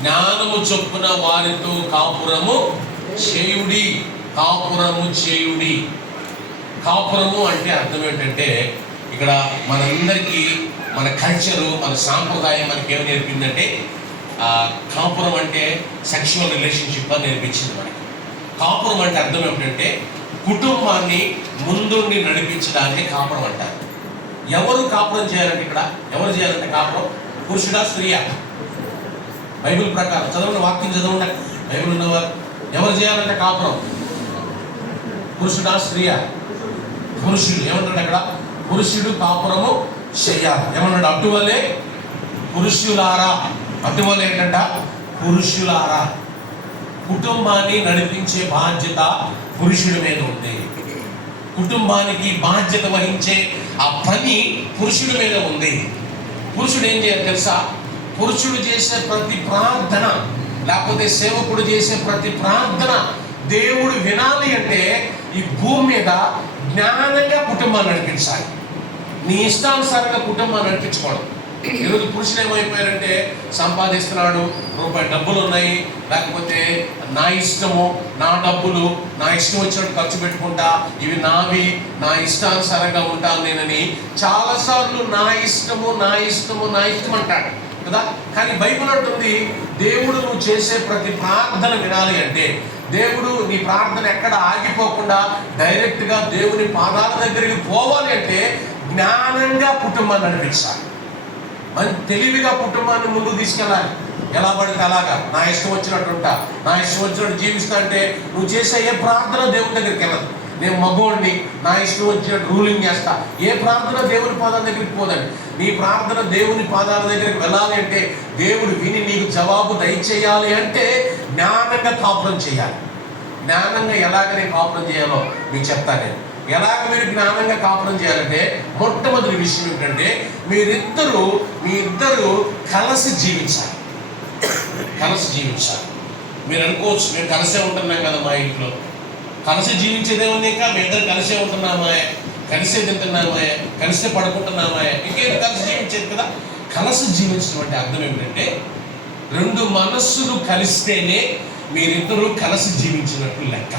జ్ఞానము చొప్పున వారితో కాపురము చేయుడి కాపురము చేయుడి. కాపురము అంటే అర్థం ఏంటంటే ఇక్కడ మనందరికీ మన కల్చరు మన సాంప్రదాయం మనకి ఏమి నేర్పిందంటే కాపురం అంటే సెక్షువల్ రిలేషన్షిప్ అని నేర్పించింది మనకి. కాపురం అంటే అర్థం ఏమిటంటే కుటుంబాన్ని ముందుండి నడిపించడాన్ని కాపురం అంటారు. ఎవరు కాపురం చేయాలంటే ఇక్కడ? ఎవరు చేయాలంటే కాపురం? పురుషుడా స్త్రీయా? బైబిల్ ప్రకారం చదవండి వాక్యం చదవండి. బైబిల్ ఉన్నవారు ఎవరు చేయాలంటే కాపురం? పురుషుడా స్త్రీయా? పురుషుడు. ఏమన్నాడు అక్కడ? పురుషుడు కాపురము చెయ్యాలి ఏమన్నాడు? అటువలే పురుషులారా. అటువలే ఏంటంట? పురుషులారా. కుటుంబాన్ని నడిపించే బాధ్యత పురుషుడి మీద ఉంది. కుటుంబానికి బాధ్యత వహించే ఆ పని పురుషుడి మీద ఉంది. పురుషుడు ఏం చేయాలి తెలుసా? పురుషుడు చేసే ప్రతి ప్రార్థన లేకపోతే సేవకుడు చేసే ప్రతి ప్రార్థన దేవుడు వినాలి అంటే ఈ భూమి మీద జ్ఞానంగా కుటుంబాన్ని నడిపించాలి. నీ ఇష్టానుసారంగా కుటుంబాన్ని నడిపించుకోవడం. ఈరోజు పురుషులు ఏమైపోయారంటే సంపాదిస్తున్నాడు రూపాయి డబ్బులు ఉన్నాయి లేకపోతే నా ఇష్టము నా డబ్బులు నా ఇష్టం వచ్చినట్టు ఖర్చు పెట్టుకుంటా ఇవి నావి నా ఇష్టానుసారంగా ఉంటాను నేనని చాలాసార్లు నా ఇష్టము నా ఇష్టము నా ఇష్టం అంటాడు కదా? కానీ బైబిల్ అంటుంది దేవుడు నువ్వు చేసే ప్రతి ప్రార్థన వినాలి అంటే దేవుడు నీ ప్రార్థన ఎక్కడ ఆగిపోకుండా డైరెక్ట్గా దేవుని పాదాల దగ్గరికి పోవాలి అంటే జ్ఞానంగా కుటుంబాన్ని నడిపించాలి. మంచి తెలివిగా కుటుంబాన్ని ముందుకు తీసుకెళ్ళాలి. ఎలా పడితే అలాగా. నా ఇష్టం వచ్చినట్టు ఉంటా. నా ఇష్టం వచ్చినట్టు జీవిస్తా అంటే నువ్వు చేసే ఏ ప్రార్థన దేవుని దగ్గరికి వెళ్ళదు. నేను మగోడిని నా ఇష్టం వచ్చినట్టు రూలింగ్ చేస్తా. ఏ ప్రార్థన దేవుని పాదాల దగ్గరికి పోదండి. నీ ప్రార్థన దేవుని పాదాల దగ్గరికి వెళ్ళాలి అంటే దేవుడు విని నీకు జవాబు దయచేయాలి అంటే జ్ఞానంగా కాపురం చేయాలి. జ్ఞానంగా ఎలాగ నేను కాపురం చేయాలో మీకు చెప్తాను నేను. ఎలాగ మీరు జ్ఞానంగా కాపురం చేయాలంటే మొట్టమొదటి విషయం ఏంటంటే మీరిద్దరూ మీ ఇద్దరు కలిసి జీవించాలి. కలిసి జీవించాలి. మీరు అనుకోవచ్చు మేము కలిసే ఉంటున్నాం కదా మా ఇంట్లో. కలిసి జీవించేదే ఉంది ఇంకా మీ ఇద్దరు కలిసే ఉంటున్నామా కలిసే తింటున్నామా కలిసే పడుకుంటున్నామా ఇంకేదో కలిసి జీవించేది కదా. కలిసి జీవించడం అంటే అర్థం ఏమిటంటే రెండు మనస్సులు కలిస్తేనే మీరిద్దరూ కలిసి జీవించినట్లు లెక్క.